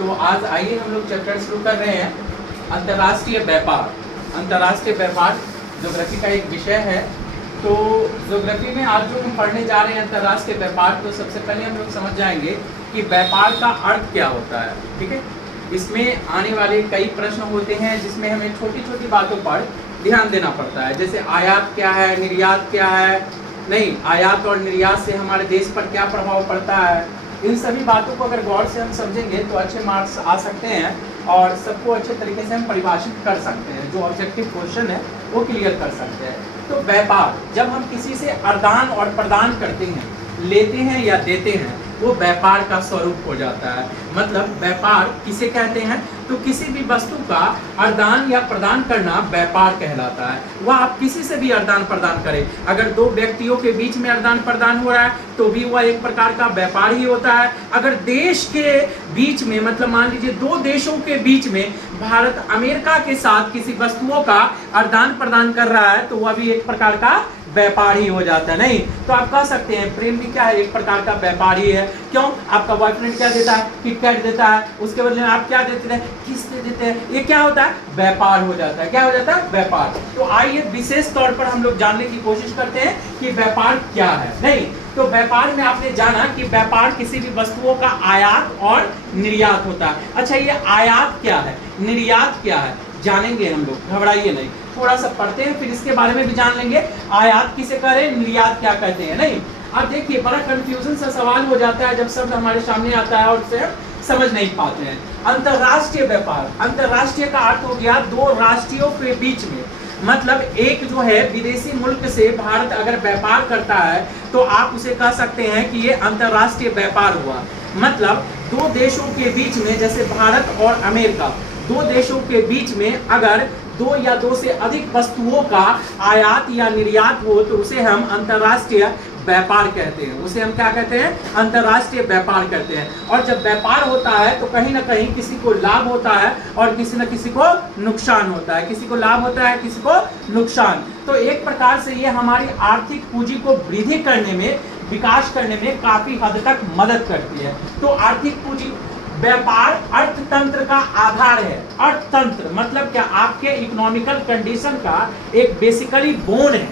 तो आज आइए हम लोग चैप्टर शुरू कर रहे हैं अंतर्राष्ट्रीय व्यापार। अंतर्राष्ट्रीय व्यापार ज्योग्राफी का एक विषय है। तो ज्योग्राफी में आज जो हम पढ़ने जा रहे हैं अंतर्राष्ट्रीय व्यापार, तो सबसे पहले हम लोग समझ जाएंगे कि व्यापार का अर्थ क्या होता है। ठीक है, इसमें आने वाले कई प्रश्न होते हैं जिसमें हमें छोटी छोटी बातों पर ध्यान देना पड़ता है। जैसे आयात क्या है, निर्यात क्या है, नहीं आयात और निर्यात से हमारे देश पर क्या प्रभाव पड़ता है। इन सभी बातों को अगर गौर से हम समझेंगे तो अच्छे मार्क्स आ सकते हैं और सबको अच्छे तरीके से हम परिभाषित कर सकते हैं, जो ऑब्जेक्टिव क्वेश्चन है वो क्लियर कर सकते हैं। तो व्यापार, जब हम किसी से आदान और प्रदान करते हैं, लेते हैं या देते हैं, वो व्यापार का स्वरूप हो जाता है। मतलब व्यापार किसे कहते हैं, तो किसी भी वस्तु का आदान या प्रदान करना व्यापार कहलाता है। वह आप किसी से भी आदान प्रदान करें, अगर दो व्यक्तियों के बीच में आदान प्रदान हो रहा है तो भी वह एक प्रकार का व्यापार ही होता है। अगर देश के बीच में, मतलब मान लीजिए दो देशों के बीच में भारत अमेरिका के साथ किसी वस्तुओं का आदान प्रदान कर रहा है तो वह भी एक प्रकार का व्यापार ही हो जाता है। नहीं तो आप कह सकते हैं प्रेम भी क्या है, एक प्रकार का व्यापार ही है। क्यों? आपका बॉयफ्रेंड क्या देता है, किटकैट देता है, उसके बदले में आप क्या देते हैं, किससे देते हैं, ये क्या होता है, व्यापार हो जाता है। क्या हो जाता है, व्यापार। तो आइए विशेष तौर पर हम लोग जानने की कोशिश करते हैं कि व्यापार क्या है। नहीं तो व्यापार में आपने जाना कि व्यापार किसी भी वस्तुओं का आयात और निर्यात होता है। अच्छा, ये आयात क्या है, निर्यात क्या है, जानेंगे हम लोग, घबराइए नहीं। थोड़ा सा पढ़ते हैं फिर इसके बारे में भी जान लेंगे। आयात किसे करें, निर्यात क्या कहते हैं। नहीं अब देखिए, बड़ा कंफ्यूजन सा सवाल हो जाता है जब शब्द हमारे सामने आता है और उसे समझ नहीं पाते हैं। अंतरराष्ट्रीय व्यापार, अंतरराष्ट्रीय का अर्थ हो गया दो राष्ट्रीयों के बीच में, मतलब एक जो है विदेशी मुल्क से भारत अगर व्यापार करता है तो आप उसे कह सकते हैं कि ये अंतरराष्ट्रीय व्यापार हुआ। मतलब दो देशों के बीच में, जैसे भारत और अमेरिका, दो देशों के बीच में अगर दो या दो से अधिक वस्तुओं का आयात या निर्यात हो तो उसे हम अंतरराष्ट्रीय व्यापार कहते हैं। उसे हम क्या कहते हैं, अंतरराष्ट्रीय व्यापार कहते हैं। और जब व्यापार होता है तो कहीं ना कहीं किसी को लाभ होता है और किसी न किसी को नुकसान होता है। किसी को लाभ होता है, किसी को नुकसान। तो एक प्रकार से ये हमारी आर्थिक पूंजी को वृद्धि करने में, विकास करने में काफी हद तक मदद करती है। तो आर्थिक पूंजी, व्यापार अर्थतंत्र का आधार है। अर्थतंत्र मतलब क्या, आपके इकोनॉमिकल कंडीशन का एक बेसिकली बोन है,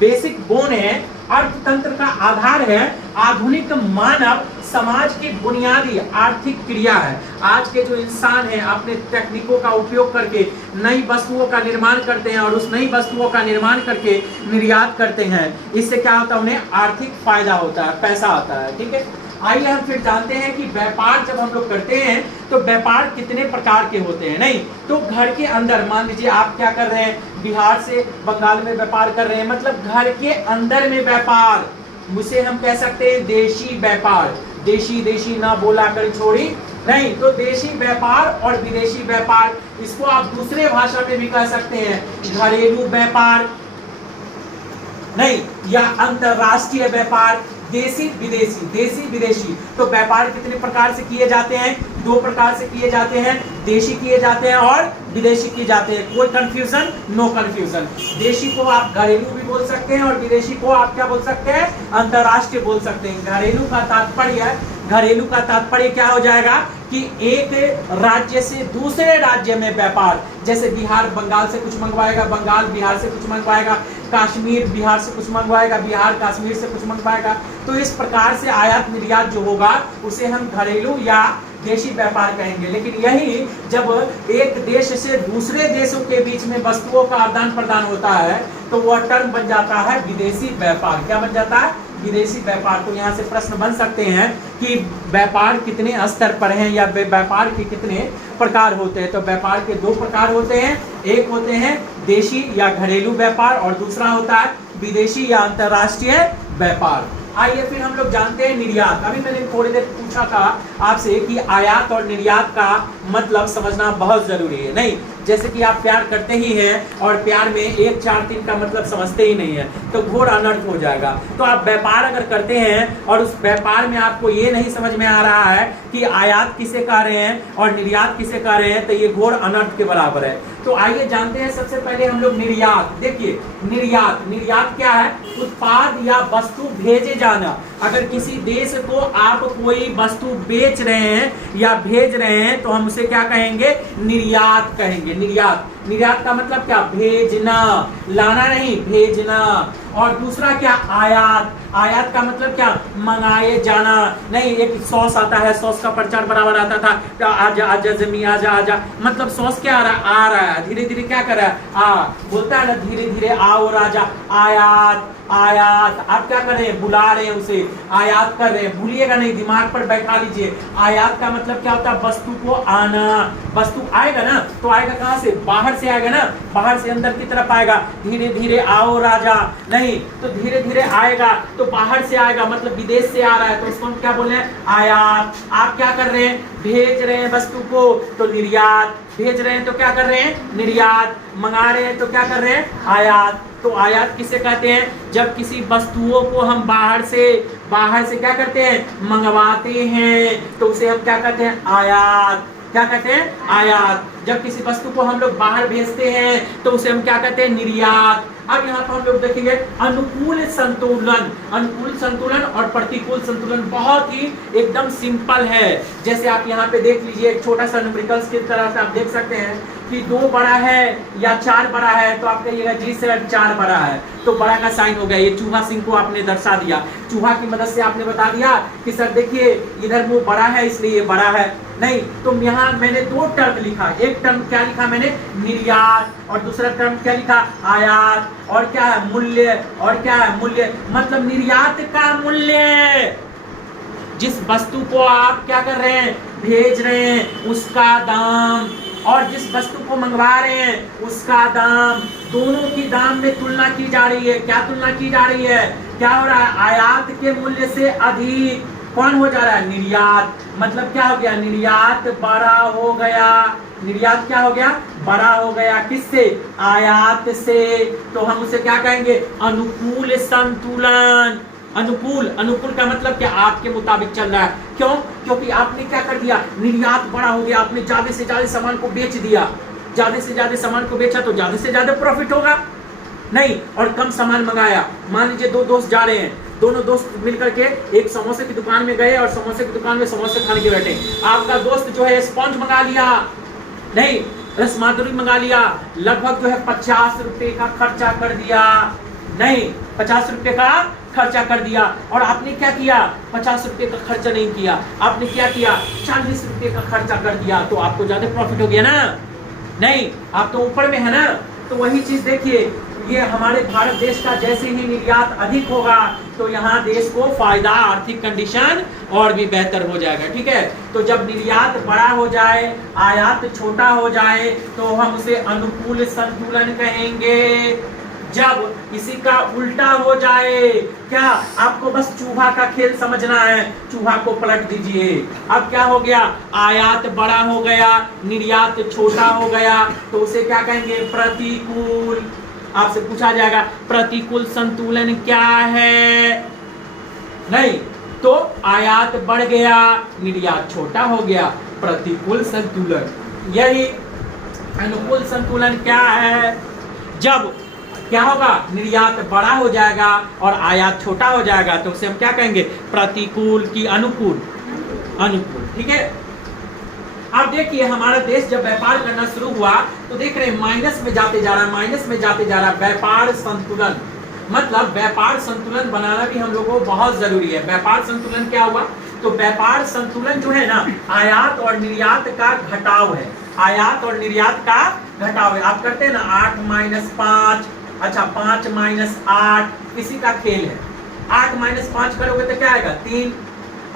बेसिक बोन है, अर्थतंत्र का आधार है। आधुनिक मानव समाज की बुनियादी आर्थिक क्रिया है। आज के जो इंसान हैं अपने तकनीकों का उपयोग करके नई वस्तुओं का निर्माण करते हैं और उस नई वस्तुओं का निर्माण करके निर्यात करते हैं। इससे क्या होता है, उन्हें आर्थिक फायदा होता है, पैसा आता है। ठीक है, आइए हम फिर जानते हैं कि व्यापार जब हम लोग करते हैं तो व्यापार कितने प्रकार के होते हैं। नहीं तो घर के अंदर, मान लीजिए आप क्या कर रहे हैं, बिहार से बंगाल में व्यापार कर रहे हैं, मतलब घर के अंदर में व्यापार, उसे हम कह सकते हैं देशी व्यापार। देशी देशी ना बोला कर छोड़ी, नहीं तो देशी व्यापार और विदेशी व्यापार, इसको आप दूसरे भाषा में भी कह सकते हैं घरेलू व्यापार, नहीं या अंतरराष्ट्रीय व्यापार, देशी विदेशी, देशी विदेशी। तो व्यापार कितने प्रकार से किए जाते हैं, दो प्रकार से किए जाते हैं, देशी किए जाते हैं और विदेशी किए जाते हैं। कोई कंफ्यूजन, नो कंफ्यूजन। देशी को आप घरेलू भी बोल सकते हैं और विदेशी को आप क्या बोल सकते हैं, अंतरराष्ट्रीय बोल सकते हैं। घरेलू का तात्पर्य, घरेलू का तात्पर्य क्या हो जाएगा कि एक राज्य से दूसरे राज्य में व्यापार, जैसे बिहार बंगाल से कुछ मंगवाएगा, बंगाल बिहार से कुछ मंगवाएगा, कश्मीर बिहार से कुछ मंगवाएगा, बिहार कश्मीर से कुछ मंगवाएगा। तो इस प्रकार से आयात निर्यात जो होगा उसे हम घरेलू या देशी व्यापार कहेंगे। लेकिन यही जब एक देश से दूसरे देशों के बीच में वस्तुओं का आदान प्रदान होता है तो वह टर्म बन जाता है विदेशी व्यापार। क्या बन जाता है, विदेशी व्यापार। तो यहाँ से प्रश्न बन सकते हैं कि व्यापार कितने स्तर पर हैं या व्यापार के कितने प्रकार होते हैं। तो व्यापार के दो प्रकार होते हैं, एक होते हैं देशी या घरेलू व्यापार और दूसरा होता है विदेशी या अंतरराष्ट्रीय व्यापार। आइए फिर हम लोग जानते हैं निर्यात। अभी मैंने थोड़ी देर पूछा था आपसे कि आयात और निर्यात का मतलब समझना बहुत जरूरी है। नहीं जैसे कि आप प्यार करते ही हैं और प्यार में 1 4 3 का मतलब समझते ही नहीं है तो घोर अनर्थ हो जाएगा। तो आप व्यापार अगर करते हैं और उस व्यापार में आपको ये नहीं समझ में आ रहा है कि आयात किसे कह रहे हैं और निर्यात किसे कह रहे हैं तो ये घोर अनर्थ के बराबर है। तो आइए जानते हैं सबसे पहले हम लोग निर्यात। देखिए निर्यात, निर्यात क्या है? उत्पाद या वस्तु भेजे जाना। अगर किसी देश को आप कोई वस्तु बेच रहे हैं या भेज रहे हैं तो हम उसे क्या कहेंगे? निर्यात कहेंगे। निर्यात, निर्यात का मतलब क्या? भेजना, लाना नहीं, भेजना। और दूसरा क्या? आयात, आयात का मतलब क्या? मंगाए जाना। नहीं, एक सॉस आता है, सॉस का प्रचार बराबर आता था, आजा आजा जमी आजा आजा, मतलब सॉस क्या आ रहा है? आ रहा है, धीरे धीरे क्या कर रहा है? आ बोलता है ना, धीरे धीरे आओ राजा। आयात, आयात, आप क्या कर रहे हैं? बुला रहे हैं उसे, आयात कर रहे हैं। भूलिएगा नहीं, दिमाग पर बैठा लीजिए। आयात का मतलब क्या होता है? वस्तु को आना। वस्तु आएगा ना तो आएगा कहां से? बाहर से आएगा ना, बाहर से अंदर की तरफ आएगा। धीरे धीरे आओ राजा, नहीं तो धीरे धीरे आएगा तो बाहर से आएगा, मतलब विदेश से आ रहा है तो उसको हम क्या बोल रहे हैं? आयात। आप क्या कर रहे हैं? भेज रहे हैं वस्तु को तो निर्यात। भेज रहे हैं तो क्या कर रहे हैं? निर्यात। मंगा रहे हैं तो क्या कर रहे हैं? आयात। तो आयात किसे कहते हैं? जब किसी वस्तुओं को हम बाहर से क्या करते हैं? मंगवाते हैं तो उसे हम क्या कहते हैं? आयात। क्या कहते हैं? आयात। जब किसी वस्तु को हम लोग बाहर भेजते हैं तो उसे हम क्या कहते हैं? निर्यात। अब यहाँ पर हम लोग देखेंगे अनुकूल संतुलन। अनुकूल संतुलन और प्रतिकूल संतुलन बहुत ही एकदम सिंपल है। जैसे आप यहाँ पे देख लीजिए, एक छोटा सा न्यूमेरिकल्स की तरह से आप देख सकते हैं कि 2 बड़ा है या 4 बड़ा है, तो आप कहिएगा जी सर 4 बड़ा है, तो बड़ा का साइन हो गया। ये चूहा सिंह को आपने दर्शा दिया, चूहा की मदद से आपने बता दिया कि सर देखिए इधर मुंह बड़ा है इसलिए ये बड़ा है। नहीं, तो यहाँ मैंने 2 टर्म लिखा। एक टर्म क्या लिखा मैंने? निर्यात, और दूसरा टर्म क्या लिखा? आयात। और क्या है? मूल्य। और क्या है? मूल्य। मतलब निर्यात का मूल्य, जिस वस्तु को आप क्या कर रहे हैं? भेज रहे हैं, उसका दाम, और जिस वस्तु को मंगवा रहे हैं उसका दाम, दोनों की दाम में तुलना की जा रही है। क्या तुलना की जा रही है? क्या हो रहा है? आयात के मूल्य से अधिक कौन हो जा रहा है? निर्यात। मतलब क्या हो गया? निर्यात बड़ा हो गया। निर्यात क्या हो गया? बड़ा हो गया। किससे? आयात से। तो हम उसे क्या कहेंगे? अनुकूल संतुलन। अनुकूल, अनुकूल का मतलब क्या? आपके मुताबिक चल रहा है। क्यों? क्योंकि आपने क्या कर दिया? निर्यात बड़ा हो गया, आपने ज्यादा से ज्यादा सामान को बेच दिया। ज्यादा से ज्यादा सामान को बेचा तो ज्यादा से ज्यादा प्रॉफिट होगा। नहीं, और कम सामान मंगाया। मान लीजिए 2 दोस्त जा रहे हैं, दोनों दोस्त मिलकर के एक समोसे की दुकान में गए और समोसे की दुकान में समोसे खाने के बैठे। आपका दोस्त जो है स्पॉन्ज मंगा लिया, नहीं रस माधुरी मंगा लिया, लगभग जो है 50 रुपए का खर्चा कर दिया। नहीं, 50 रुपए का खर्चा कर दिया। और आपने क्या किया? 50 रुपए का खर्चा नहीं किया, आपने क्या किया? 40 रुपए का खर्चा कर दिया। तो आपको ज्यादा प्रॉफिट हो गया ना? नहीं, आप तो ऊपर में है ना। तो वही चीज देखिए, ये हमारे भारत देश का जैसे ही निर्यात अधिक होगा तो यहाँ देश को फायदा, आर्थिक कंडीशन और भी बेहतर हो जाएगा। ठीक है, तो जब निर्यात बड़ा हो जाए, आयात छोटा हो जाए तो हम उसे अनुकूल संतुलन कहेंगे। जब किसी का उल्टा हो जाए, क्या आपको बस चूहा का खेल समझना है? चूहा को पलट दीजिए। अब क्या हो गया? आयात बड़ा हो गया, निर्यात छोटा हो गया, तो उसे क्या कहेंगे? प्रतिकूल। आपसे पूछा जाएगा प्रतिकूल संतुलन क्या है? नहीं, तो आयात बढ़ गया, निर्यात छोटा हो गया, प्रतिकूल संतुलन। यही अनुकूल संतुलन क्या है? जब क्या होगा? निर्यात बड़ा हो जाएगा और आयात छोटा हो जाएगा तो उसे हम क्या कहेंगे? प्रतिकूल की अनुकूल। अनुकूल, ठीक है। अब देखिए हमारा देश जब व्यापार करना शुरू हुआ तो देख रहे हैं माइनस में जाते जा रहा है, माइनस में जाते जा रहा है। व्यापार संतुलन, मतलब व्यापार संतुलन बनाना भी हम लोगों को बहुत जरूरी है। व्यापार संतुलन क्या हुआ? तो व्यापार संतुलन जो है ना, आयात और निर्यात का घटाव है। आयात और निर्यात का घटाव है। आप करते हैं ना 8 - 5, अच्छा 5 - 8, इसी का खेल है। 8 - 5 करोगे तो क्या आएगा? 3,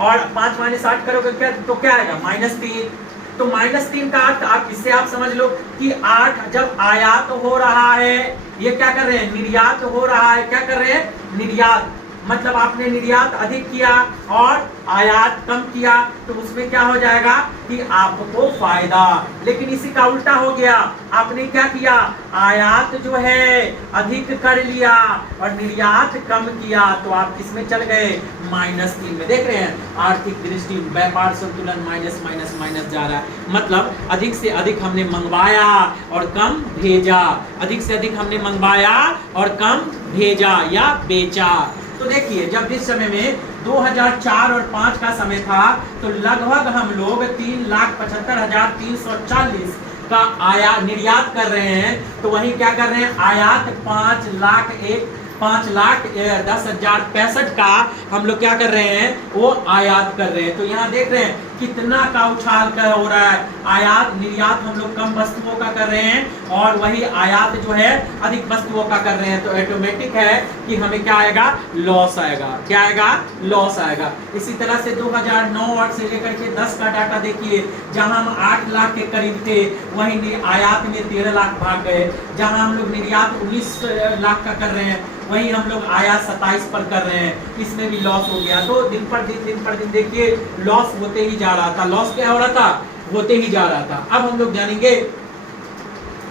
और 5 - 8 करोगे क्या तो क्या आएगा? -3। तो -3 का अर्थ आप इससे आप समझ लो कि 8 जब आयात हो रहा है, ये क्या कर रहे हैं? निर्यात हो रहा है। क्या कर रहे हैं? निर्यात, मतलब आपने निर्यात अधिक किया और आयात कम किया, तो उसमें क्या हो जाएगा कि आपको फायदा। लेकिन इसी का उल्टा हो गया, आपने क्या किया, आयात जो है अधिक कर लिया और निर्यात कम किया, तो आप किसमें चल गए, -3 में। देख रहे हैं आर्थिक दृष्टि व्यापार संतुलन माइनस माइनस माइनस जा रहा है। मतलब अधिक से अधिक हमने मंगवाया और कम भेजा, अधिक से अधिक हमने मंगवाया और कम भेजा या बेचा। तो देखिए जब इस समय में 2004 और 5 का समय था तो लगभग हम लोग 3,75,340 का निर्यात कर रहे हैं, तो वहीं क्या कर रहे हैं, आयात 5,10,065 का हम लोग क्या कर रहे हैं, वो आयात कर रहे हैं। तो यहाँ देख रहे हैं कितना का उछाल कर हो रहा है, आयात निर्यात हम लोग कम वस्तुओं का कर रहे हैं और वही आयात जो है अधिक वस्तुओं का कर रहे हैं, तो ऑटोमेटिक है कि हमें क्या आएगा, लॉस आएगा। क्या आएगा, लॉस आएगा। इसी तरह से 2009 से लेकर के 10 का डाटा देखिए, जहां हम 8 लाख के करीब थे वहीं आयात में 13 लाख भाग गए, जहां हम लोग निर्यात 19 लाख का कर रहे हैं वहीं हम लोग आयात 27 पर कर रहे हैं, इसमें भी लॉस हो गया। तो दिन पर दिन देखिए लॉस होते ही जा रहा था। लॉस क्या हो रहा था, होते ही जा रहा था। अब हम लोग जानेंगे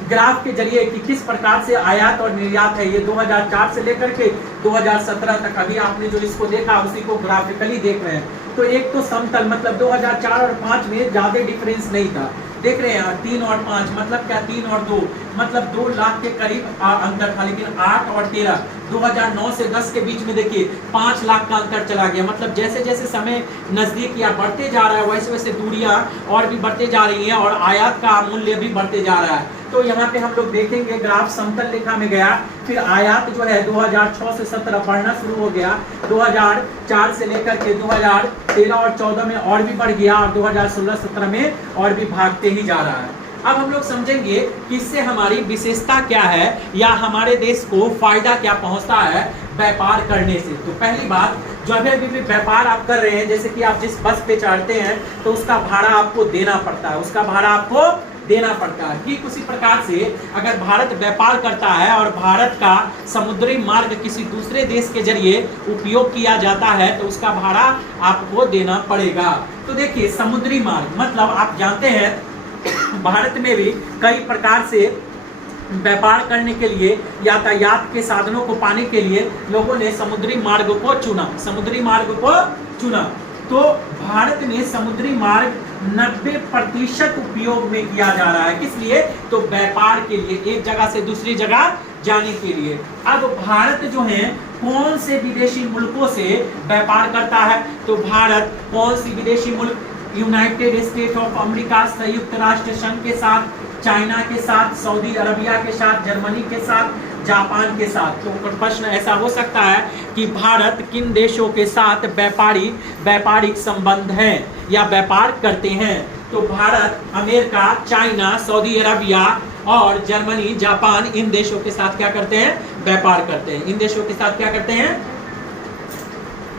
ग्राफ के जरिए कि किस प्रकार से आयात और निर्यात है। ये 2004 से लेकर के 2017 तक अभी आपने जो इसको देखा उसी को ग्राफिकली देख रहे हैं। तो एक तो समतल, मतलब 2004 और 5 में ज्यादा डिफरेंस नहीं था। देख रहे हैं 3 और 5 मतलब क्या, 3 और 2 मतलब 2 लाख के करीब अंतर था। लेकिन 8 और 13 2009 से 10 के बीच में देखिए 5 लाख का अंतर चला गया। मतलब जैसे जैसे समय नजदीक या बढ़ते जा रहा है वैसे वैसे दूरियां और भी बढ़ते जा रही हैं और आयात का मूल्य भी बढ़ते जा रहा है। तो यहाँ पे हम लोग देखेंगे ग्राफ समतल रेखा में गया, फिर आयात जो है 2006 से 17 बढ़ना शुरू हो गया, 2004 से लेकर के 2013 और 14 में और भी बढ़ गया और 2016-17 में और भी भागते ही जा रहा है। अब हम लोग समझेंगे कि इससे हमारी विशेषता क्या है या हमारे देश को फायदा क्या पहुंचता है व्यापार करने से। तो पहली बात, जो अभी भी व्यापार आप कर रहे हैं, जैसे कि आप जिस बस पे चढ़ते हैं तो उसका भाड़ा आपको देना पड़ता है, उसका भाड़ा आपको देना पड़ता है। ठीक उसी प्रकार से अगर भारत व्यापार करता है और भारत का समुद्री मार्ग किसी दूसरे देश के जरिए उपयोग किया जाता है तो उसका भाड़ा आपको देना पड़ेगा। तो देखिए समुद्री मार्ग मतलब आप जानते हैं भारत में भी कई प्रकार से व्यापार करने के लिए, यातायात के साधनों को पाने के लिए लोगों ने समुद्री मार्ग को चुना, समुद्री मार्ग को चुना। तो भारत में समुद्री मार्ग 90% उपयोग में किया जा रहा है। किस लिए, तो व्यापार के लिए, एक जगह से दूसरी जगह जाने के लिए। अब भारत जो है कौन से विदेशी मुल्कों से व्यापार करता है, तो भारत कौन सी विदेशी मुल्क, यूनाइटेड स्टेट ऑफ अमेरिका, संयुक्त राष्ट्र संघ के साथ, चाइना के साथ, सऊदी अरबिया के साथ, जर्मनी के साथ, जापान के साथ। तो प्रश्न ऐसा हो सकता है कि भारत किन देशों के साथ व्यापारिक संबंध है या व्यापार करते हैं, तो Bharat America, China, Saudi Arabia और जर्मनी, जापान, इन देशों के साथ क्या करते हैं, व्यापार करते हैं। इन देशों के साथ क्या करते हैं।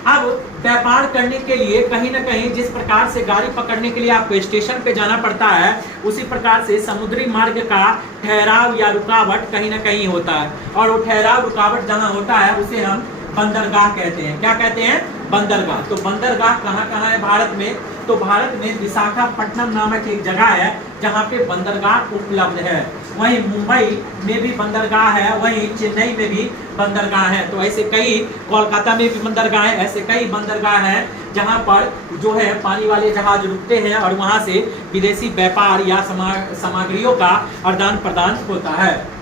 अब व्यापार करने के लिए कहीं ना कहीं जिस प्रकार से गाड़ी पकड़ने के लिए आपको स्टेशन पे जाना पड़ता है, उसी प्रकार से समुद्री मार्ग का ठहराव या रुकावट कहीं ना कहीं होता है। और वो ठहराव रुकावट जहां होता है उसे हम बंदरगाह कहते हैं। क्या कहते हैं, बंदरगाह। तो बंदरगाह कहाँ कहाँ है भारत में, तो भारत में विशाखापट्टनम नामक एक जगह है जहाँ पे बंदरगाह उपलब्ध है। वहीं मुंबई में भी बंदरगाह है, वहीं चेन्नई में भी बंदरगाह है। तो ऐसे कई, कोलकाता में भी बंदरगाह है, ऐसे कई बंदरगाह हैं जहाँ पर जो है पानी वाले जहाज रुकते हैं और वहाँ से विदेशी व्यापार या सामग्रियों का आदान प्रदान होता है।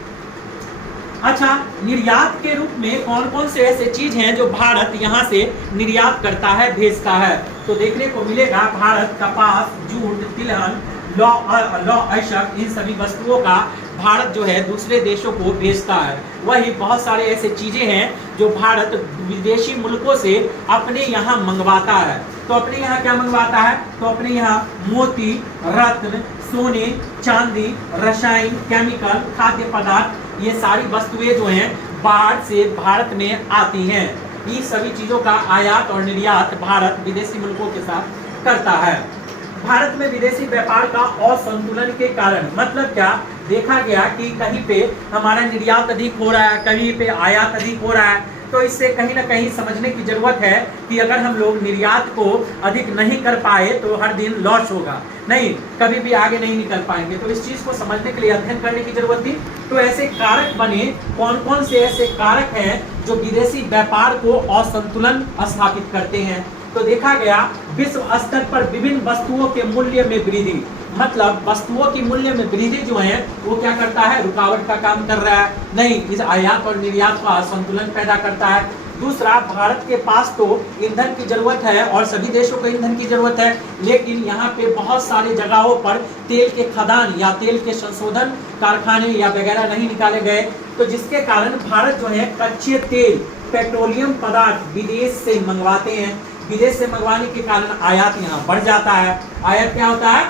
अच्छा, निर्यात के रूप में कौन कौन से ऐसे चीज हैं जो भारत यहाँ से निर्यात करता है, भेजता है, तो देखने को मिलेगा भारत कपास, जूट, तिलहन, लौह अयस्क, इन सभी वस्तुओं का भारत जो है दूसरे देशों को भेजता है। वही बहुत सारे ऐसे चीजें हैं जो भारत विदेशी मुल्कों से अपने यहाँ मंगवाता है। तो अपने यहाँ क्या मंगवाता है, तो अपने यहाँ मोती, रत्न, सोने, चांदी, रसायन, केमिकल, खाद्य पदार्थ, ये सारी वस्तुएं जो हैं बाहर से भारत में आती हैं। ये सभी चीजों का आयात और निर्यात भारत विदेशी मुल्कों के साथ करता है। भारत में विदेशी व्यापार का असंतुलन के कारण, मतलब क्या, देखा गया कि कहीं पे हमारा निर्यात अधिक हो रहा है, कहीं पे आयात अधिक हो रहा है। तो इससे कहीं ना कहीं समझने की जरूरत है कि अगर हम लोग निर्यात को अधिक नहीं कर पाए तो हर दिन लॉस होगा, नहीं कभी भी आगे नहीं निकल पाएंगे। तो इस चीज को समझने के लिए अध्ययन करने की जरूरत थी। तो ऐसे कारक बने, कौन कौन से ऐसे कारक हैं जो विदेशी व्यापार को असंतुलन स्थापित करते हैं। तो देखा गया विश्व स्तर पर विभिन्न वस्तुओं के मूल्य में वृद्धि, मतलब वस्तुओं की मूल्य में वृद्धि जो है वो क्या करता है, रुकावट का काम कर रहा है, नहीं इस आयात और निर्यात का असंतुलन पैदा करता है। दूसरा, भारत के पास तो ईंधन की जरूरत है और सभी देशों को ईंधन की जरूरत है, लेकिन यहाँ पे बहुत सारी जगहों पर तेल के खदान या तेल के संशोधन कारखाने या वगैरह नहीं निकाले गए, तो जिसके कारण भारत जो है कच्चे तेल पेट्रोलियम पदार्थ विदेश से मंगवाते हैं। विदेश से मंगवाने के कारण आयात यहाँ बढ़ जाता है। आयात क्या होता है,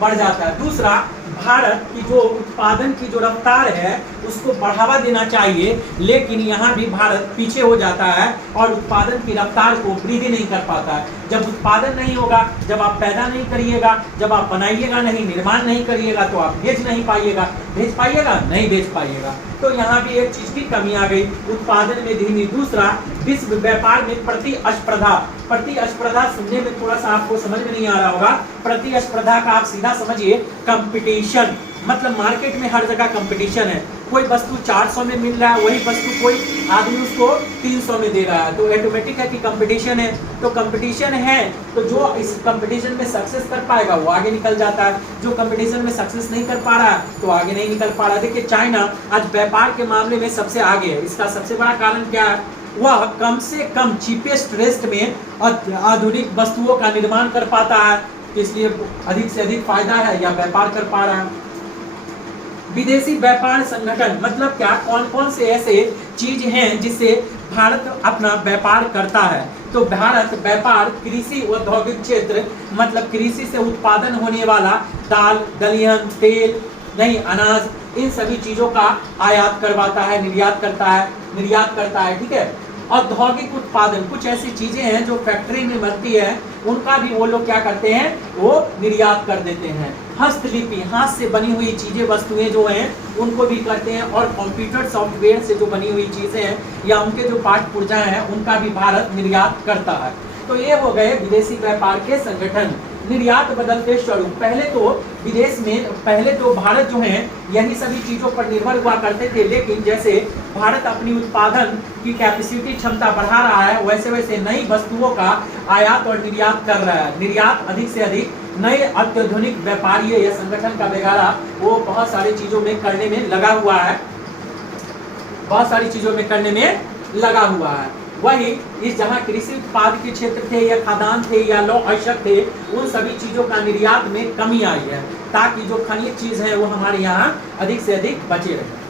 बढ़ जाता है। दूसरा, भारत की जो उत्पादन की जो रफ्तार है उसको बढ़ावा देना चाहिए, लेकिन यहाँ भी भारत पीछे हो जाता है और उत्पादन की रफ्तार को वृद्धि नहीं कर पाता है। जब उत्पादन नहीं होगा, जब आप पैदा नहीं करिएगा, जब आप बनाइएगा नहीं, निर्माण नहीं करिएगा, तो आप बेच नहीं पाइएगा। भेज पाइएगा, नहीं बेच पाइएगा। तो यहाँ भी एक चीज की कमी आ गई, उत्पादन में धीमी। दूसरा, विश्व व्यापार में प्रतिस्पर्धा। प्रतिस्पर्धा सुनने में थोड़ा सा आपको समझ में नहीं आ रहा होगा। प्रतिस्पर्धा का आप सीधा समझिए कंपटीशन, मतलब मार्केट में हर जगह कंपटीशन है। कोई वस्तु 400 में मिल रहा है, वही वस्तु कोई आदमी उसको 300 में दे रहा है, तो ऑटोमेटिक है कि कंपटीशन है। तो कंपटीशन है तो जो इस कंपटीशन में सक्सेस कर पाएगा वो आगे निकल जाता है, जो कंपटीशन में सक्सेस नहीं कर पा रहा है तो आगे नहीं निकल पा रहा। देखिए चाइना आज व्यापार के मामले में सबसे आगे है। इसका सबसे बड़ा कारण क्या है, वह कम से कम चीपेस्ट रेट में आधुनिक वस्तुओं का निर्माण कर पाता है, इसलिए अधिक से अधिक फायदा है या व्यापार कर पा रहा है। विदेशी व्यापार संगठन मतलब क्या, कौन कौन से ऐसे चीज हैं जिससे भारत अपना व्यापार करता है। तो भारत व्यापार कृषि औद्योगिक क्षेत्र, मतलब कृषि से उत्पादन होने वाला दाल, दलहन, तेल, नहीं अनाज, इन सभी चीजों का आयात करवाता है, निर्यात करता है, ठीक है। औद्योगिक उत्पादन, कुछ ऐसी चीजें हैं जो फैक्ट्री में बनती है, उनका भी वो लोग क्या करते हैं, वो निर्यात कर देते हैं। हस्तलिपि, हाथ से बनी हुई चीजें, वस्तुएं जो हैं उनको भी करते हैं, और कंप्यूटर सॉफ्टवेयर से जो बनी हुई चीजें हैं या उनके जो पार्ट पुर्जा हैं उनका भी भारत निर्यात करता है। तो ये हो गए विदेशी व्यापार के संगठन। निर्यात बदलते स्वरूप, पहले तो भारत जो है यही सभी चीजों पर निर्भर हुआ करते थे, लेकिन जैसे भारत अपनी उत्पादन की कैपेसिटी क्षमता बढ़ा रहा है, वैसे वैसे नई वस्तुओं का आयात और निर्यात कर रहा है। निर्यात अधिक से अधिक नए अत्याधुनिक व्यापारी या संगठन का वगैरह वो बहुत सारी चीजों में करने में लगा हुआ है, वही इस जहाँ कृषि उत्पाद के क्षेत्र थे या खाद्यान्न थे या लौह अयस्क थे, उन सभी चीजों का निर्यात में कमी आई है, ताकि जो खनिज चीज है वो हमारे यहाँ अधिक से अधिक बचे रहे।